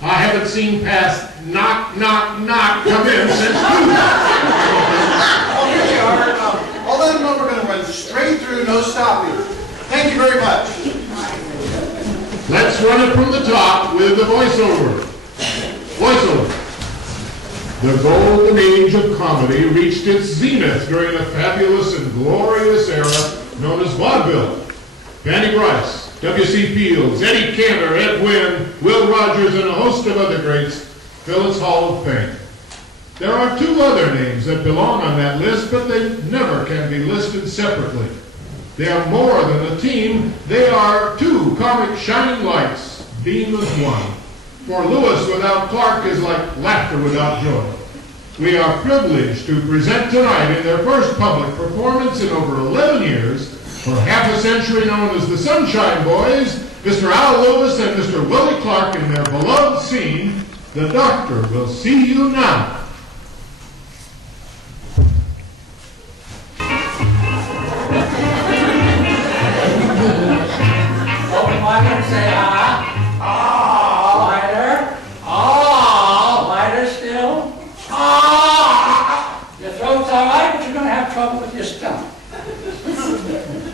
I haven't seen past knock, knock, knock come in since Oh, here you are. I'll let them know we're going to run straight through, no stopping. Thank you very much. Let's run it from the top with the voiceover. Voiceover. The golden age of comedy reached its zenith during a fabulous and glorious era known as vaudeville. Fanny Bryce, W.C. Fields, Eddie Cantor, Ed Wynn, Will Rogers, and a host of other greats fill its Hall of Fame. There are two other names that belong on that list, but they never can be listed separately. They are more than a team. They are two comic shining lights, being as one. For Lewis without Clark is like laughter without joy. We are privileged to present tonight in their first public performance in over 11 years, for half a century known as the Sunshine Boys, Mr. Al Lewis and Mr. Willie Clark in their beloved scene, The Doctor Will See You Now. Open wide and say wider. Wider still. Your throat's all right, but you're going to have trouble with your stomach.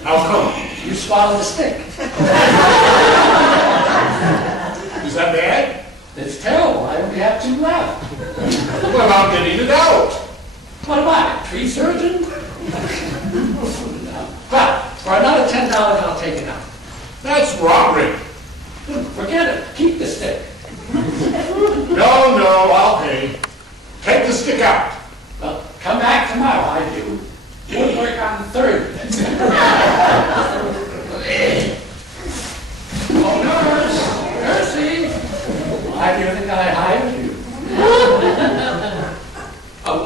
How come? You swallowed the stick. Is that bad? It's terrible. I only have two left. What about getting it out? What about it? Tree surgeon? Well, for another $10, I'll take it out. That's robbery. Forget it. Keep the stick. No, I'll pay. Take the stick out. Well, come back tomorrow. I do. We'll work on the 3rd. Oh, nurse! Nursey! Why do you think I hired you?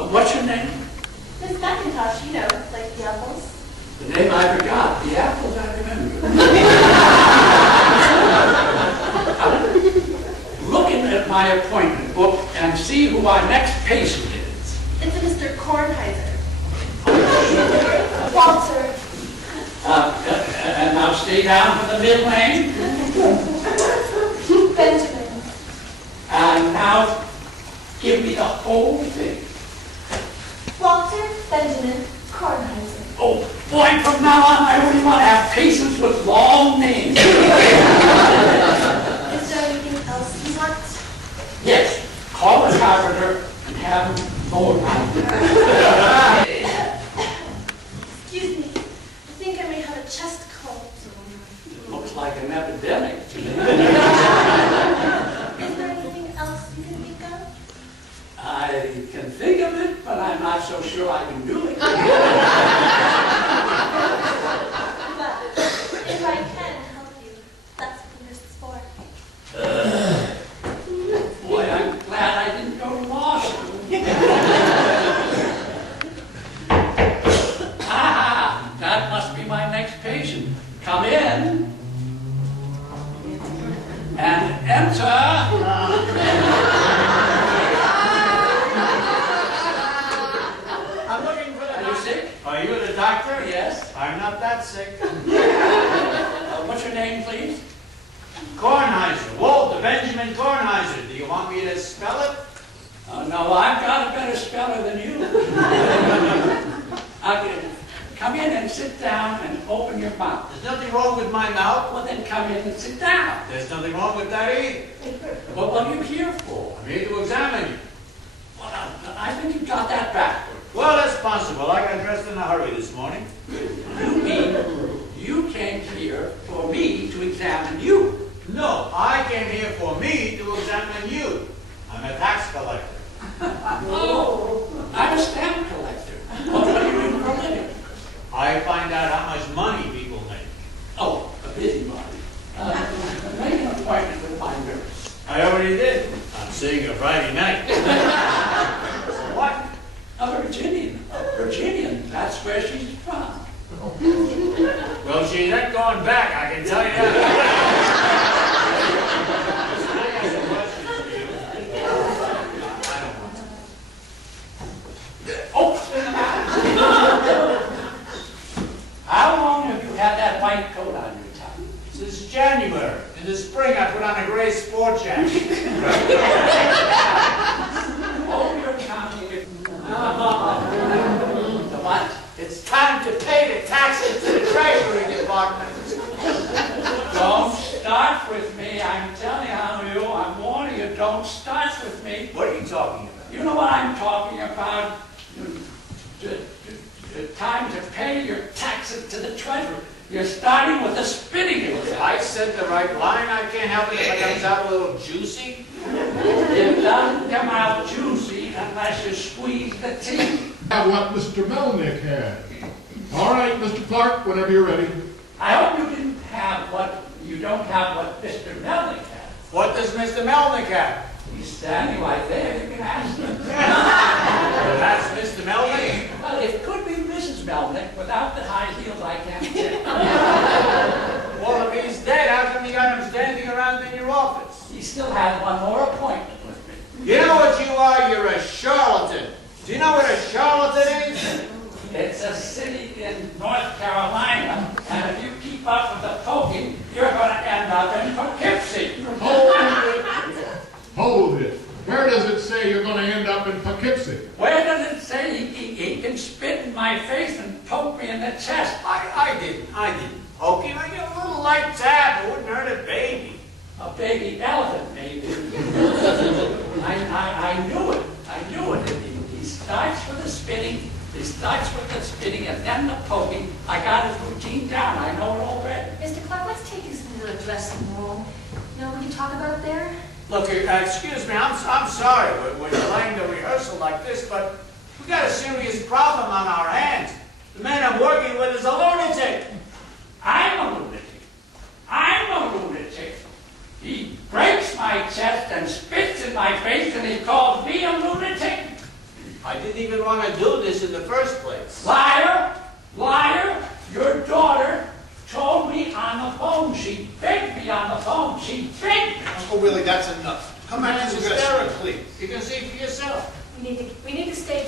What's your name? Miss McIntosh, you know, like the apples. The name I forgot. The apples I remember. Looking at my appointment book and see who our next patient is. It's a Mr. Kornheiser. Walter. And now stay down for the middle name. Benjamin. And now give me the whole thing. Walter Benjamin Kornheiser. Oh, boy, from now on, I only want to have patients with long names. Is there anything else you want? Yes, call a carpenter and have him mow around. Excuse me. I think I may have a chest cold. It looks like an epidemic. Is there anything else you can think of? I can think of it, but I'm not so sure I can do it. But if I can help you, that's what this is for. Boy, I'm glad I didn't go to law school. That must be my next patient. Come in and enter. I'm looking for the Are you doctor. sick? Are you the doctor? Yes. I'm not that sick. What's your name, please? Kornheiser. Walter Benjamin Kornheiser. Do you want me to spell it? Oh, no, I've got a better speller than you. Come in and sit down and open your mouth. There's nothing wrong with my mouth. Well, then come in and sit down. There's nothing wrong with that either. What are you here for? I'm here to examine you. Well, I think you got that backward. Well, that's possible. I got dressed in a hurry this morning. You mean you came here for me to examine you? No, I came here for me to examine you. I'm a tax collector. Oh, I'm a stamp collector. What do you do for a living? I find out how much money people make. Oh, a busybody. Make an appointment with my nurse. I already did. I'm seeing her Friday night. What? A Virginian. A Virginian. That's where she's from. Well, she ain't going back, I can tell you that. Oh! How long have you had that white coat on your top? Since January. In the spring, I put on a gray sport jacket. don't start with me. What are you talking about? You know what I'm talking about? The time to pay your taxes to the treasurer. You're starting with the spinning exam. I said the right line. I can't help it if it comes out a little juicy. It doesn't come out juicy unless you squeeze the teeth. What Mr. Melnick had. All right, Mr. Clark, whenever you're ready. I hope you don't have what Mr. Melnick had. What does Mr. Melnick have? He's standing right there. You can ask him. That's Mr. Melnick? Well, it could be Mrs. Melnick. Without the high heels, I can't say. Well, if he's dead, how come you got him standing around in your office? He still has one more appointment with me. You know what you are? You're a charlatan. Do you know what a charlatan is? It's a city in North Carolina, and if you keep up with the poking, you're going to end up in Poughkeepsie. Hold it. Where does it say you're going to end up in Poughkeepsie? Where does it say he can spit in my face and poke me in the chest? I didn't. Poke him. I get a little light tap. It wouldn't hurt a baby. A baby elephant, maybe. I knew it. I knew it. He starts with the spitting. He starts with the spitting and then the poking. I got his routine down. I know it already. Mr. Clark, let's take this into the dressing room. You know, we can talk about it there. Look, excuse me. I'm sorry we're delaying the rehearsal like this, but we got a serious problem on our hands. The man I'm working with is a lunatic. I'm a lunatic. I'm a lunatic. He breaks my chest and spits in my face and he calls me a lunatic. I didn't even want to do this in the first place. Liar! Liar! Your daughter told me on the phone. She begged me on the phone. She begged me. Uncle Willie, that's enough. Come back to the dressing room, please. You can see for yourself. We need to stage